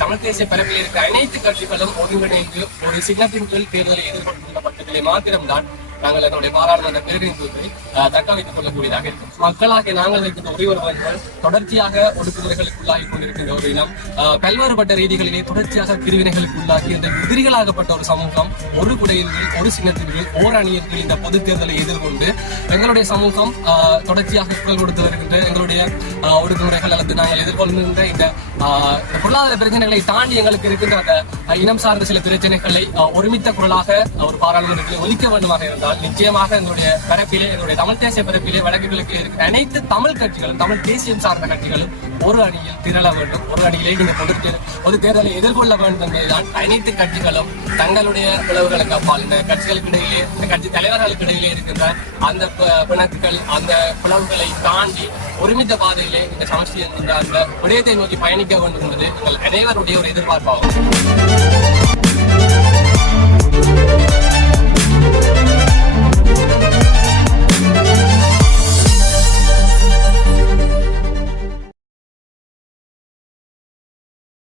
தமிழ் தேசிய பரப்பில் இருக்க அனைத்து கட்சிகளும் ஒருங்கிணைந்து ஒரு சின்னத்தின் கீழ் தேர்தலை எதிர்கொண்டுள்ள பட்சத்திலே மாத்திரம்தான் நாங்கள் என்னுடைய பாராளுமன்ற பிரதிநிதித்துவத்தை தக்க வைத்துக் கொள்ளக்கூடியதாக இருக்கும். மக்களாக நாங்கள் வைக்கின்ற ஒரே ஒரு வேண்டுகோள், தொடர்ச்சியாக ஒடுக்குமுறைகளுக்குள்ளாகி கொண்டிருக்கின்ற ஒரு இனம், பல்வேறுபட்ட ரீதிகளிலே தொடர்ச்சியாக பிரிவினைகளுக்குள்ளாகி இந்த எதிரிகளாகப்பட்ட ஒரு சமூகம் ஒரு குடையின் கீழ் ஒரு சின்னத்தின் கீழ் ஓர் அணியின் கீழ் இந்த பொது தேர்தலை எதிர்கொண்டு எங்களுடைய சமூகம் தொடர்ச்சியாக குரல் கொடுத்து வருகின்ற எங்களுடைய ஒடுக்குமுறைகள் அல்லது நாங்கள் எதிர்கொள்கின்ற இந்த பொருளாதார பிரச்சனைகளை தாண்டி எங்களுக்கு இருக்கின்ற அந்த இனம் சார்ந்த சில பிரச்சனைகளை ஒருமித்த குரலாக ஒரு பாராளுமன்றத்தில் ஒலிக்க வேண்டுமாக இருந்தால் நிச்சயமாக எங்களுடைய பரப்பிலே, எங்களுடைய தமிழ் தேசிய பரப்பிலே வடக்கு கிழக்கில் இருக்கிற அனைத்து தமிழ் கட்சிகளும், தமிழ் தேசியம் சார்ந்த கட்சிகளும் ஒரு அணியில் திரள வேண்டும். ஒரு அணியிலே நீங்க பொது தேர்தலை எதிர்கொள்ள வேண்டும் என்பதுதான் அனைத்து கட்சிகளும் தங்களுடைய பிளவுகளுக்கு அப்பால் இந்த கட்சிகளுக்கு இடையிலே, இந்த கட்சி தலைவர்களுக்கு இடையிலே இருக்கின்ற அந்த பிணக்குகள், அந்த பிளவுகளை தாண்டி ஒருமித்த பாதையிலே இந்த சமஷ்டி என்கின்ற அந்த விடயத்தை நோக்கி பயணிக்க வேண்டும் என்பது எங்கள் அனைவருடைய ஒரு எதிர்பார்ப்பாகும்.